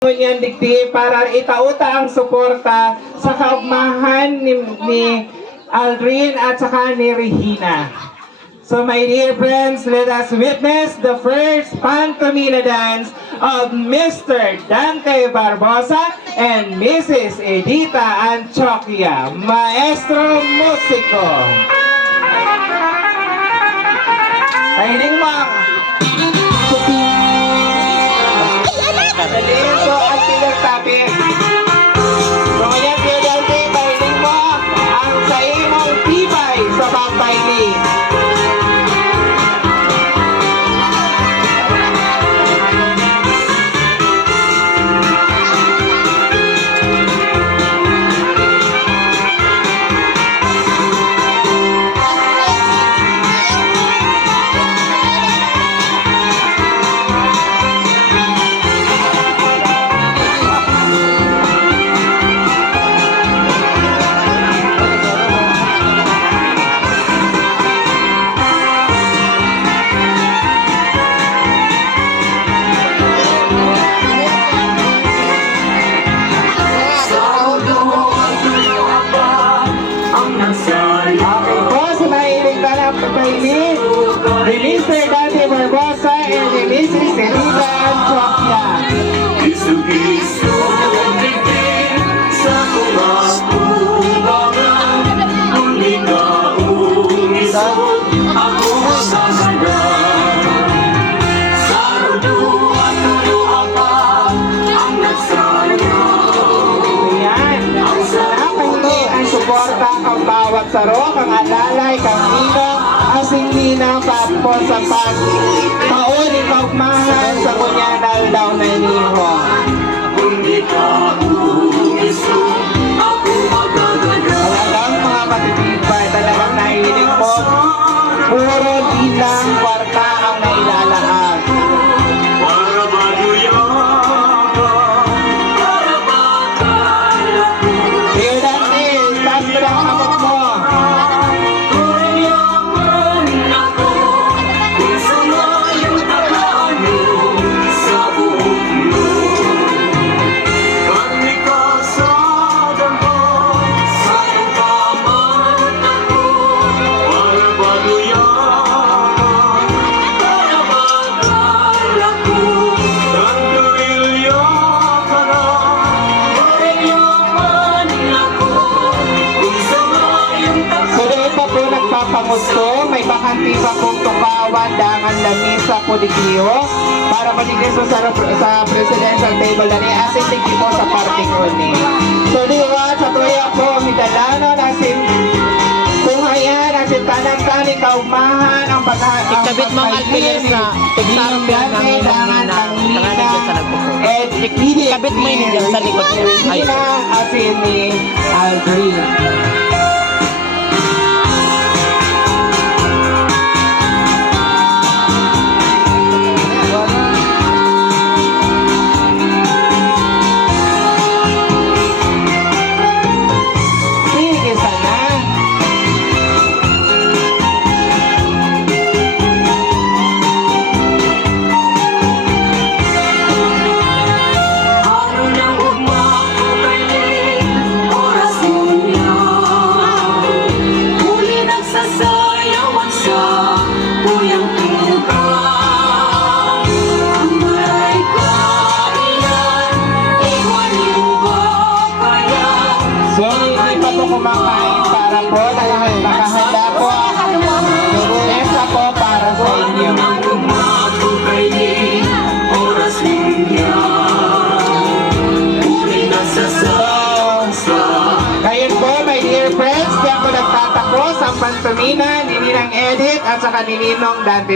Ngunyan digdi para itauta ang suporta sa kaugmahan ni Aldrin at saka ni Regina. So my dear friends, let us witness the first pantomima dance of Mr. Dante Barbosa and Mrs. Edita Anchoquia, Maestro Musiko. Kahiling mo ang so at pinagtapis. So ngayon, Kuya Dante, kahiling mo ang sa imong tibay sa pagpaili. Ni Mr. Dante Barbosa and ni Mrs. Edita Anchoquia. Isu-isu nagtigil sa mga pubangan. Kung ikaw umisog, ako sasagan. Sa rudo at tuluha pa ang nagsayaw. Ayan, ang ang suporta kang bawat saro, kang alalay, kang ninong, asing ninang patpo sa pag-paon ipagmahal sa kunyanal daw na iniho. Kung ikaw umisog, ako magaganda. Talagang mga matitibay, talagang nahihinig mo, puro bilang kwarta ang nailalaag. Para maluyakan, para makalako. Kuya Dante, taas mo lang ang kamot mo. Yaman ako, kung sumayang takano sa buong mundo. Kami kasagan ko, sayang paman ako. Para maluyakan, para makalako. Tandurilya ka na, yaman ako, kung sumayang So doon pa po nagpapangusto, may bakanti pa pong tukawan dangan lamisa po di kiyo para paligreso sa presidential table na ni asin tigdi po sa parting uni. So diwa sa tuya po midalano nasin kung hayan nasin tanang-tani kaumahan ang Ikabit mga alpiler sa tegsarong yan ng dangan ang nina lina sa nagpupo. and Ikabit mo yun dyan sa likod. Ay. asin ni Aldrin. Sige sana. Araw ng ugma ko kainin, oras niya. Muli nagsasayawan sa kuyang tugang. Ang maray kailan, iwan yung bakayan. So, hindi pa po kumakain para po nakahanda po ang mesa po para sa inyo. Araw ng ugma ko kainin, oras niya. Muli nagsasayawan sa Ngayon po, my dear friends, kaya po nagtatakos ang pantomina ni Ninang Edith at saka ni Ninong Dante.